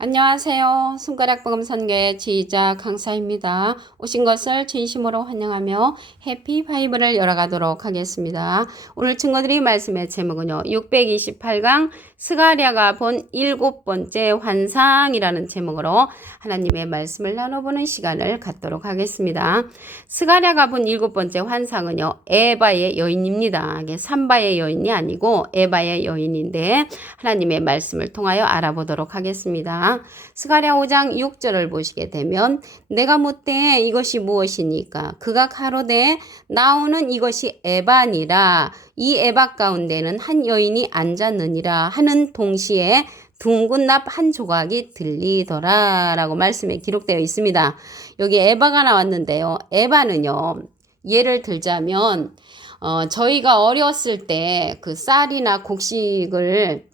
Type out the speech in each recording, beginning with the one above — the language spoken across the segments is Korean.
안녕하세요. 손가락 복음 선교의 지휘자 강사입니다. 오신 것을 진심으로 환영하며 해피 바이블을 열어가도록 하겠습니다. 오늘 친구들이 말씀의 제목은요. 628강 스가랴가 본 일곱 번째 환상이라는 제목으로 하나님의 말씀을 나눠보는 시간을 갖도록 하겠습니다. 스가랴가 본 일곱 번째 환상은요. 에바의 여인입니다. 이게 삼바의 여인이 아니고 에바의 여인인데 하나님의 말씀을 통하여 알아보도록 하겠습니다. 스가랴 5장 6절을 보시게 되면 내가 묻되 이것이 무엇이니까 그가 가로되 나오는 이것이 에바니라 이 에바 가운데는 한 여인이 앉았느니라 하는 동시에 둥근 납 한 조각이 들리더라 라고 말씀에 기록되어 있습니다. 여기 에바가 나왔는데요. 에바는요. 예를 들자면 어, 저희가 어렸을 때 그 쌀이나 곡식을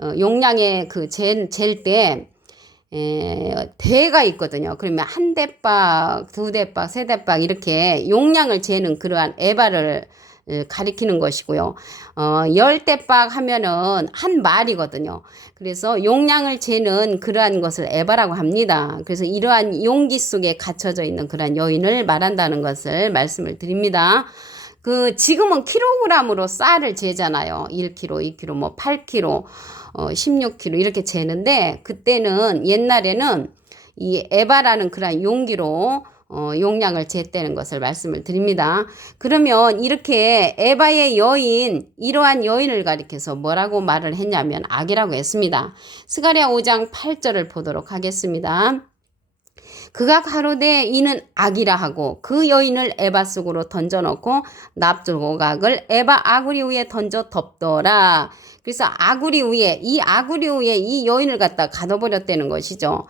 어, 용량에 그잴때 에, 대가 있거든요. 그러면 한 대박, 두 대박, 세 대박 이렇게 용량을 재는 그러한 에바를 가리키는 것이고요. 어, 열 대박 하면은 한 말이거든요. 그래서 용량을 재는 그러한 것을 에바라고 합니다. 그래서 이러한 용기 속에 갇혀져 있는 그러한 여인을 말한다는 것을 말씀을 드립니다. 그 지금은 킬로그램으로 쌀을 재잖아요. 1kg, 2kg, 뭐 8kg. 어, 16kg 이렇게 재는데 그때는 옛날에는 이 에바라는 그런 용기로 어, 용량을 쟀다는 것을 말씀을 드립니다. 그러면 이렇게 에바의 여인, 이러한 여인을 가리켜서 뭐라고 말을 했냐면 악이라고 했습니다. 스가랴 5장 8절을 보도록 하겠습니다. 그가 가로되 이는 악이라 하고 그 여인을 에바 속으로 던져놓고 납조각을 에바 아구리 위에 던져 덮더라. 그래서 아구리 위에 이 아구리 위에 이 여인을 갖다 가둬버렸다는 것이죠.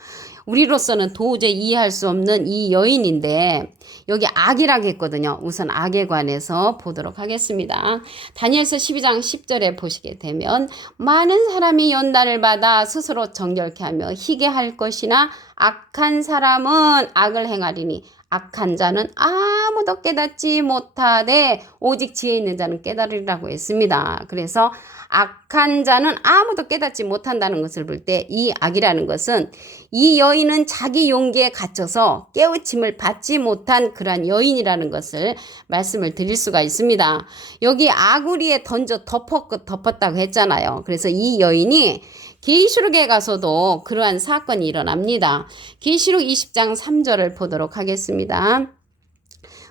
우리로서는 도저히 이해할 수 없는 이 여인인데 여기 악이라고 했거든요. 우선 악에 관해서 보도록 하겠습니다. 다니엘서 12장 10절에 보시게 되면 많은 사람이 연단을 받아 스스로 정결케 하며 희게 할 것이나 악한 사람은 악을 행하리니 악한 자는 아무도 깨닫지 못하되 오직 지혜 있는 자는 깨달으리라고 했습니다. 그래서 악한 자는 아무도 깨닫지 못한다는 것을 볼 때 이 악이라는 것은 이 여인은 자기 용기에 갇혀서 깨우침을 받지 못한 그러한 여인이라는 것을 말씀을 드릴 수가 있습니다. 여기 아구리에 던져 덮었, 덮었다고 했잖아요. 그래서 이 여인이 계시록에 가서도 그러한 사건이 일어납니다. 계시록 20장 3절을 보도록 하겠습니다.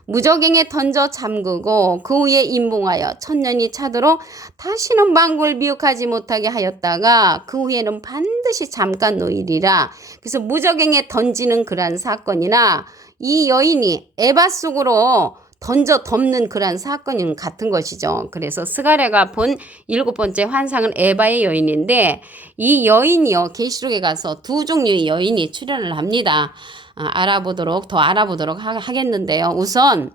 무적행에 던져 잠그고 그 후에 임봉하여 천년이 차도록 다시는 망골 미혹하지 못하게 하였다가 그 후에는 반드시 잠깐 놓이리라. 그래서 무적행에 던지는 그러한 사건이나 이 여인이 에바 속으로 던져 덮는 그러한 사건이 같은 것이죠. 그래서 스가랴가 본 일곱 번째 환상은 에바의 여인인데 이 여인이요 계시록에 가서 두 종류의 여인이 출연을 합니다. 아, 알아보도록 더 알아보도록 하, 하겠는데요. 우선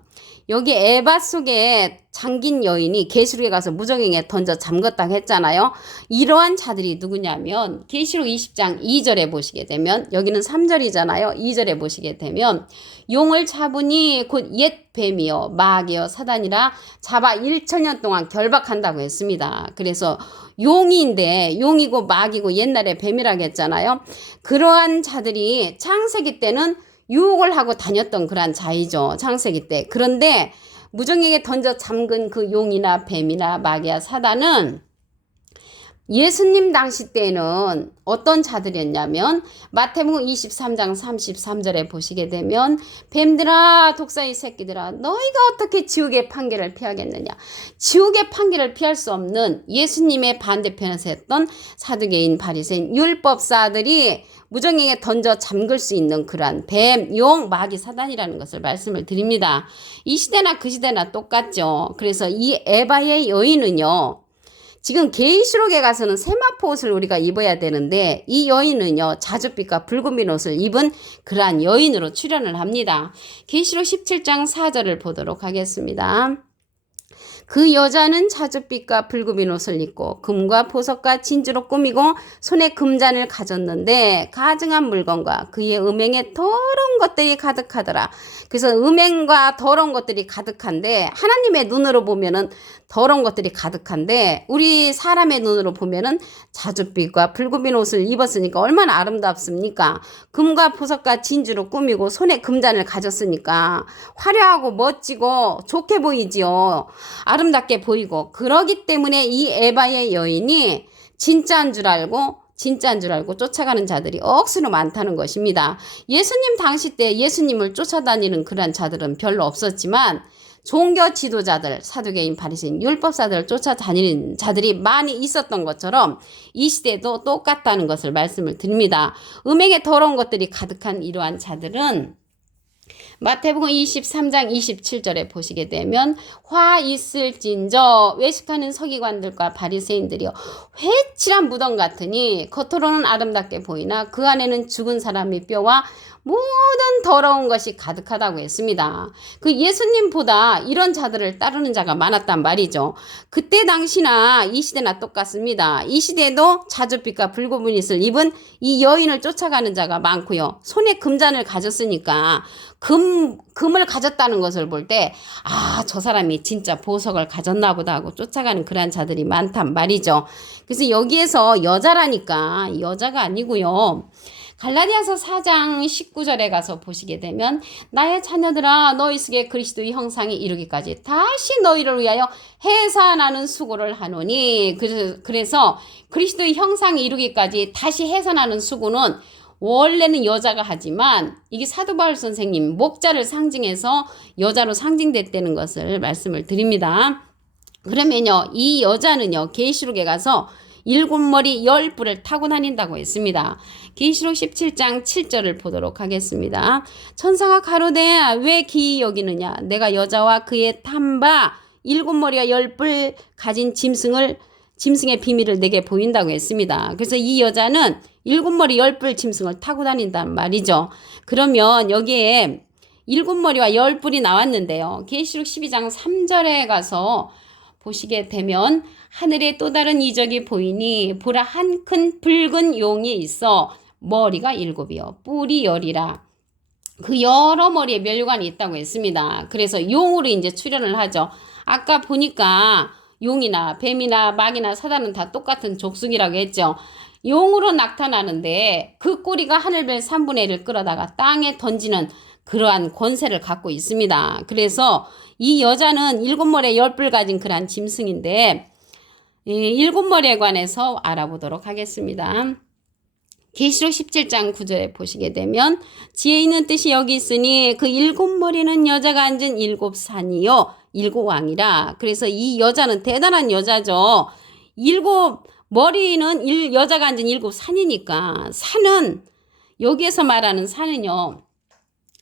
여기 에바 속에 잠긴 여인이 계시록에 가서 무정행에 던져 잠갔다고 했잖아요. 이러한 자들이 누구냐면 계시록 20장 2절에 보시게 되면 여기는 3절이잖아요. 2절에 보시게 되면 용을 잡으니 곧 옛 뱀이요 마귀요 사단이라 잡아 1천년 동안 결박한다고 했습니다. 그래서 용인데 용이고 마귀고 옛날에 뱀이라고 했잖아요. 그러한 자들이 창세기 때는 유혹을 하고 다녔던 그러한 자이죠. 창세기 때. 그런데 무정에게 던져 잠근 그 용이나 뱀이나 마귀야 사단은 예수님 당시 때는 어떤 자들이었냐면 마태복음 23장 33절에 보시게 되면 뱀들아 독사의 새끼들아 너희가 어떻게 지옥의 판결을 피하겠느냐 지옥의 판결을 피할 수 없는 예수님의 반대편에서 했던 사두개인 바리새인 율법사들이 무정행에 던져 잠글 수 있는 그러한 뱀, 용, 마귀, 사단이라는 것을 말씀을 드립니다. 이 시대나 그 시대나 똑같죠. 그래서 이 에바의 여인은요. 지금 게이시록에 가서는 세마포 옷을 우리가 입어야 되는데 이 여인은요 자줏빛과 붉은빛 옷을 입은 그러한 여인으로 출연을 합니다. 게이시록 17장 4절을 보도록 하겠습니다. 그 여자는 자줏빛과 붉은 옷을 입고 금과 보석과 진주로 꾸미고 손에 금잔을 가졌는데 가증한 물건과 그의 음행에 더러운 것들이 가득하더라. 그래서 음행과 더러운 것들이 가득한데 하나님의 눈으로 보면은 더러운 것들이 가득한데 우리 사람의 눈으로 보면은 자줏빛과 붉은 옷을 입었으니까 얼마나 아름답습니까? 금과 보석과 진주로 꾸미고 손에 금잔을 가졌으니까 화려하고 멋지고 좋게 보이지요. 아름답게 보이고 그러기 때문에 이 에바의 여인이 진짜인 줄 알고 진짜인 줄 알고 쫓아가는 자들이 억수로 많다는 것입니다. 예수님 당시 때 예수님을 쫓아다니는 그런 자들은 별로 없었지만 종교 지도자들, 사두개인, 바리새인, 율법사들을 쫓아다니는 자들이 많이 있었던 것처럼 이 시대도 똑같다는 것을 말씀을 드립니다. 음행에 더러운 것들이 가득한 이러한 자들은 마태복음 23장 27절에 보시게 되면 화 있을진저 외식하는 서기관들과 바리새인들이요 회칠한 무덤 같으니 겉으로는 아름답게 보이나 그 안에는 죽은 사람의 뼈와 모든 더러운 것이 가득하다고 했습니다. 그 예수님보다 이런 자들을 따르는 자가 많았단 말이죠. 그때 당시나 이 시대나 똑같습니다. 이 시대도 자줏빛과 붉은 옷을 입은 이 여인을 쫓아가는 자가 많고요. 손에 금잔을 가졌으니까 금, 금을 가졌다는 것을 볼 때, 아, 저 사람이 진짜 보석을 가졌나 보다 하고 쫓아가는 그러한 자들이 많단 말이죠. 그래서 여기에서 여자라니까 여자가 아니고요. 갈라디아서 4장 19절에 가서 보시게 되면 나의 자녀들아 너희 속에 그리스도의 형상이 이루기까지 다시 너희를 위하여 해산하는 수고를 하노니 그래서, 그리스도의 형상이 이루기까지 다시 해산하는 수고는 원래는 여자가 하지만 이게 사도 바울 선생님 목자를 상징해서 여자로 상징됐다는 것을 말씀을 드립니다. 그러면요 이 여자는요 계시록에 가서 일곱 머리 열 뿔을 타고 다닌다고 했습니다. 계시록 17장 7절을 보도록 하겠습니다. 천사가 가로되 왜 기이 여기느냐 내가 여자와 그의 탐바 일곱 머리와 열 뿔 가진 짐승을 짐승의 비밀을 내게 보인다고 했습니다. 그래서 이 여자는 일곱 머리 열 뿔 짐승을 타고 다닌단 말이죠. 그러면 여기에 일곱 머리와 열 뿔이 나왔는데요. 계시록 12장 3절에 가서 보시게 되면 하늘에 또 다른 이적이 보이니 보라 한 큰 붉은 용이 있어 머리가 일곱이요 뿔이 열이라 그 여러 머리에 멸관이 있다고 했습니다. 그래서 용으로 이제 출현을 하죠. 아까 보니까 용이나 뱀이나 막이나 사단은 다 똑같은 족속이라고 했죠. 용으로 나타나는데 그 꼬리가 하늘별 3분의 1을 끌어다가 땅에 던지는 그러한 권세를 갖고 있습니다. 그래서 이 여자는 일곱 머리에 열뿔 가진 그러한 짐승인데 이 일곱 머리에 관해서 알아보도록 하겠습니다. 계시록 17장 9절에 보시게 되면 지혜 있는 뜻이 여기 있으니 그 일곱 머리는 여자가 앉은 일곱 산이요 일곱 왕이라 그래서 이 여자는 대단한 여자죠. 일곱 머리는 일, 여자가 앉은 일곱 산이니까 산은 여기에서 말하는 산은요.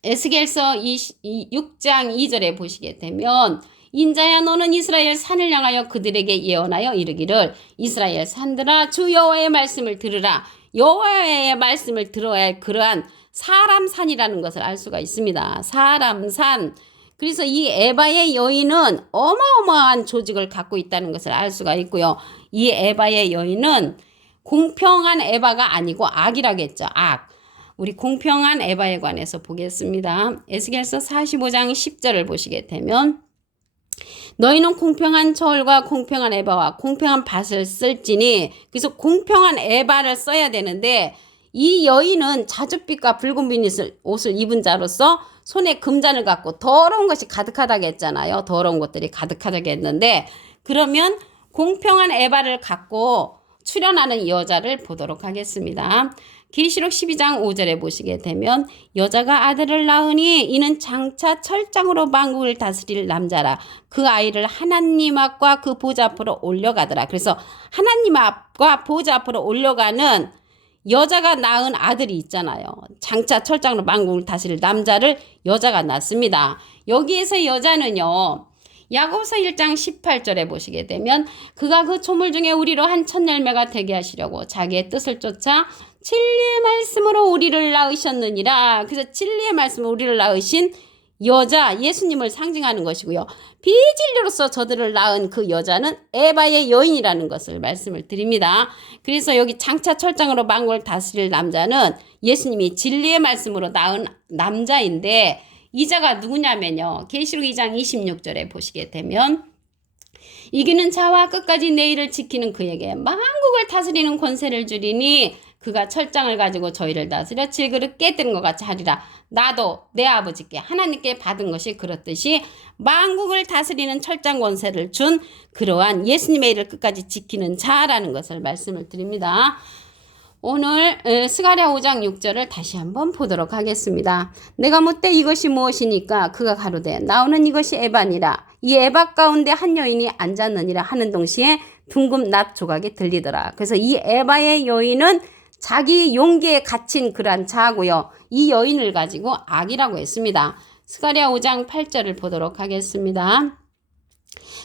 에스겔서 6장 2절에 보시게 되면 인자야 너는 이스라엘 산을 향하여 그들에게 예언하여 이르기를 이스라엘 산들아 주 여호와의 말씀을 들으라 여호와의 말씀을 들어야 할 그러한 사람 산이라는 것을 알 수가 있습니다. 사람 산. 그래서 이 에바의 여인은 어마어마한 조직을 갖고 있다는 것을 알 수가 있고요. 이 에바의 여인은 공평한 에바가 아니고 악이라겠죠. 악. 우리 공평한 에바에 관해서 보겠습니다. 에스겔서 45장 10절을 보시게 되면 너희는 공평한 저울과 공평한 에바와 공평한 밭을 쓸지니 그래서 공평한 에바를 써야 되는데 이 여인은 자줏빛과 붉은 빛을 옷을 입은 자로서 손에 금잔을 갖고 더러운 것이 가득하다고 했잖아요. 더러운 것들이 가득하다고 했는데 그러면 공평한 에바를 갖고 출연하는 여자를 보도록 하겠습니다. 계시록 12장 5절에 보시게 되면 여자가 아들을 낳으니 이는 장차 철장으로 만국을 다스릴 남자라 그 아이를 하나님 앞과 그 보좌 앞으로 올려가더라. 그래서 하나님 앞과 보좌 앞으로 올려가는 여자가 낳은 아들이 있잖아요. 장차 철장으로 만국을 다스릴 남자를 여자가 낳습니다. 여기에서 여자는요. 야고보서 1장 18절에 보시게 되면 그가 그 조물 중에 우리로 한천 열매가 되게 하시려고 자기의 뜻을 쫓아 진리의 말씀으로 우리를 낳으셨느니라. 그래서 진리의 말씀으로 우리를 낳으신 여자 예수님을 상징하는 것이고요. 비진리로서 저들을 낳은 그 여자는 에바의 여인이라는 것을 말씀을 드립니다. 그래서 여기 장차 철장으로 만국을 다스릴 남자는 예수님이 진리의 말씀으로 낳은 남자인데 이자가 누구냐면요. 계시록 2장 26절에 보시게 되면 이기는 자와 끝까지 내 일을 지키는 그에게 만국을 다스리는 권세를 주리니 그가 철장을 가지고 저희를 다스려 질그릇 깨뜨린 것 같이 하리라. 나도 내 아버지께 하나님께 받은 것이 그렇듯이 만국을 다스리는 철장 권세를 준 그러한 예수님의 일을 끝까지 지키는 자라는 것을 말씀을 드립니다. 오늘 에, 스가랴 5장 6절을 다시 한번 보도록 하겠습니다. 내가 묻되 이것이 무엇이니까 그가 가로되 나오는 이것이 에반이라 이 에바 가운데 한 여인이 앉았느니라 하는 동시에 둥금 납 조각이 들리더라. 그래서 이 에바의 여인은 자기 용기에 갇힌 그러한 자고요. 이 여인을 가지고 악이라고 했습니다. 스가랴 5장 8절을 보도록 하겠습니다.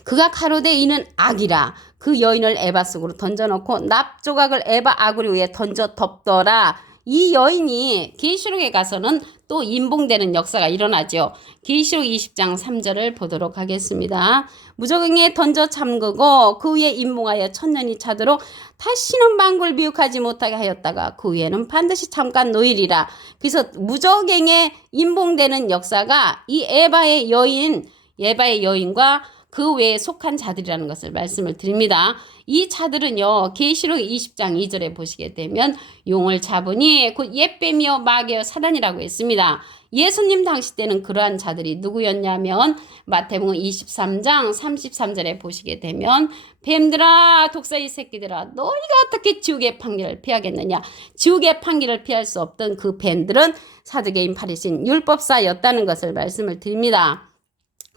그가 가로되 이는 악이라 그 여인을 에바 속으로 던져놓고 납 조각을 에바 아구리 위에 던져 덮더라. 이 여인이 계시록에 가서는 또 인봉되는 역사가 일어나죠. 계시록 20장 3절을 보도록 하겠습니다. 무적응에 던져 잠그고 그 위에 인봉하여 천년이 차도록 다시는 만굴 미혹하지 못하게 하였다가 그 위에는 반드시 잠깐 노일이라. 그래서 무적행에 인봉되는 역사가 이 에바의 여인, 에바의 여인과 그 외에 속한 자들이라는 것을 말씀을 드립니다. 이 자들은요, 계시록 20장 2절에 보시게 되면 용을 잡으니 곧 옛뱀이요 마귀요 사단이라고 했습니다. 예수님 당시 때는 그러한 자들이 누구였냐면 마태복음 23장 33절에 보시게 되면 뱀들아 독사이 새끼들아 너희가 어떻게 지옥의 판결을 피하겠느냐 지옥의 판결을 피할 수 없던 그 뱀들은 사두개인 파리신 율법사였다는 것을 말씀을 드립니다.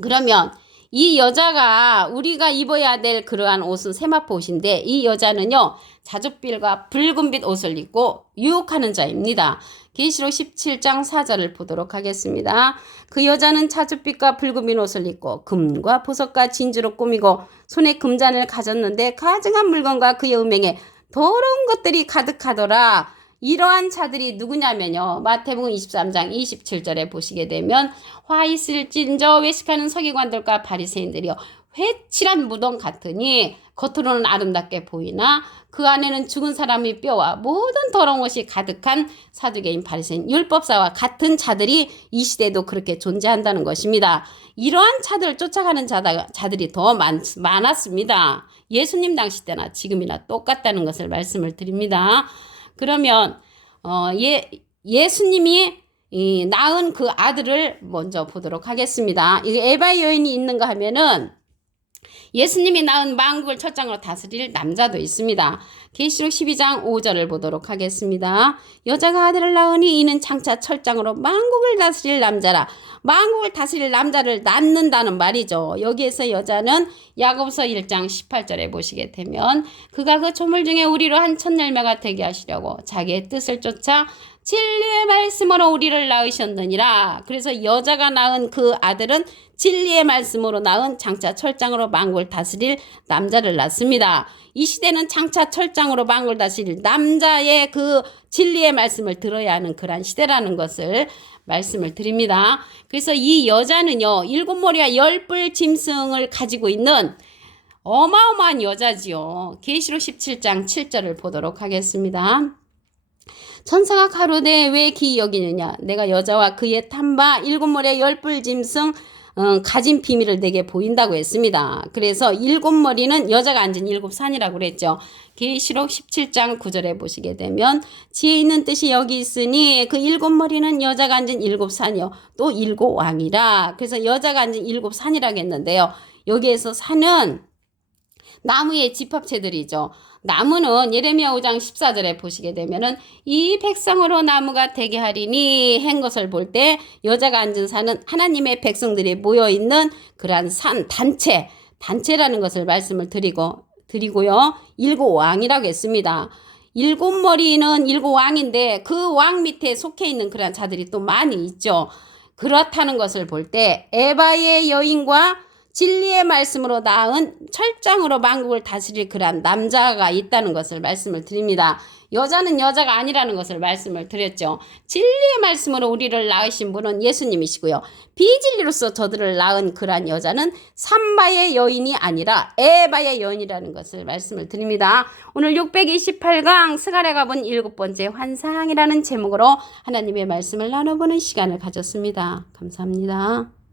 그러면 이 여자가 우리가 입어야 될 그러한 옷은 세마포 옷인데 이 여자는요 자줏빛과 붉은빛 옷을 입고 유혹하는 자입니다. 계시록 17장 4절을 보도록 하겠습니다. 그 여자는 자줏빛과 붉은빛 옷을 입고 금과 보석과 진주로 꾸미고 손에 금잔을 가졌는데 가증한 물건과 그의 음행에 더러운 것들이 가득하더라. 이러한 자들이 누구냐면요. 마태복음 23장 27절에 보시게 되면 화 있을 찐저 외식하는 서기관들과 바리새인들이요. 회칠한 무덤 같으니 겉으로는 아름답게 보이나 그 안에는 죽은 사람의 뼈와 모든 더러운 것이 가득한 사두개인 바리새인 율법사와 같은 자들이 이 시대에도 그렇게 존재한다는 것입니다. 이러한 자들을 쫓아가는 자다, 자들이 더 많, 많았습니다. 예수님 당시 때나 지금이나 똑같다는 것을 말씀을 드립니다. 그러면 어, 예, 예수님이 이 낳은 그 아들을 먼저 보도록 하겠습니다. 이게 에바의 여인이 있는가 하면은 예수님이 낳은 만국을 첫장으로 다스릴 남자도 있습니다. 계시록 12장 5절을 보도록 하겠습니다. 여자가 아들을 낳으니 이는 장차 철장으로 만국을 다스릴 남자라. 만국을 다스릴 남자를 낳는다는 말이죠. 여기에서 여자는 야고보서 1장 18절에 보시게 되면 그가 그 조물 중에 우리로 한 천열매가 되게 하시려고 자기의 뜻을 쫓아 진리의 말씀으로 우리를 낳으셨느니라. 그래서 여자가 낳은 그 아들은 진리의 말씀으로 낳은 장차 철장으로 만국을 다스릴 남자를 낳습니다. 이 시대는 장차 철장으로 만국을 다스릴 남자의 그 진리의 말씀을 들어야 하는 그러한 시대라는 것을 말씀을 드립니다. 그래서 이 여자는요, 일곱 머리와 열뿔 짐승을 가지고 있는 어마어마한 여자지요. 계시록 17장 7절을 보도록 하겠습니다. 천사가 가로되 왜 기이 여기느냐 내가 여자와 그의 탐바 일곱 머리의 열뿔 짐승 어, 가진 비밀을 내게 보인다고 했습니다. 그래서 일곱 머리는 여자가 앉은 일곱 산이라고 그랬죠. 계시록 17장 9절에 보시게 되면 지혜 있는 뜻이 여기 있으니 그 일곱 머리는 여자가 앉은 일곱 산이요. 또 일곱 왕이라. 그래서 여자가 앉은 일곱 산이라고 했는데요. 여기에서 산은 나무의 집합체들이죠. 나무는 예레미야 5장 14절에 보시게 되면은 이 백성으로 나무가 되게 하리니 한 것을 볼 때 여자가 앉은 산은 하나님의 백성들이 모여 있는 그러한 산 단체 단체라는 것을 말씀을 드리고 드리고요. 일곱 왕이라고 했습니다. 일곱 머리는 일곱 왕인데 그 왕 밑에 속해 있는 그러한 자들이 또 많이 있죠. 그렇다는 것을 볼 때 에바의 여인과 진리의 말씀으로 낳은 철장으로 만국을 다스릴 그러한 남자가 있다는 것을 말씀을 드립니다. 여자는 여자가 아니라는 것을 말씀을 드렸죠. 진리의 말씀으로 우리를 낳으신 분은 예수님이시고요. 비진리로서 저들을 낳은 그러한 여자는 삼바의 여인이 아니라 에바의 여인이라는 것을 말씀을 드립니다. 오늘 628강 스가랴 가 본 일곱 번째 환상이라는 제목으로 하나님의 말씀을 나눠보는 시간을 가졌습니다. 감사합니다.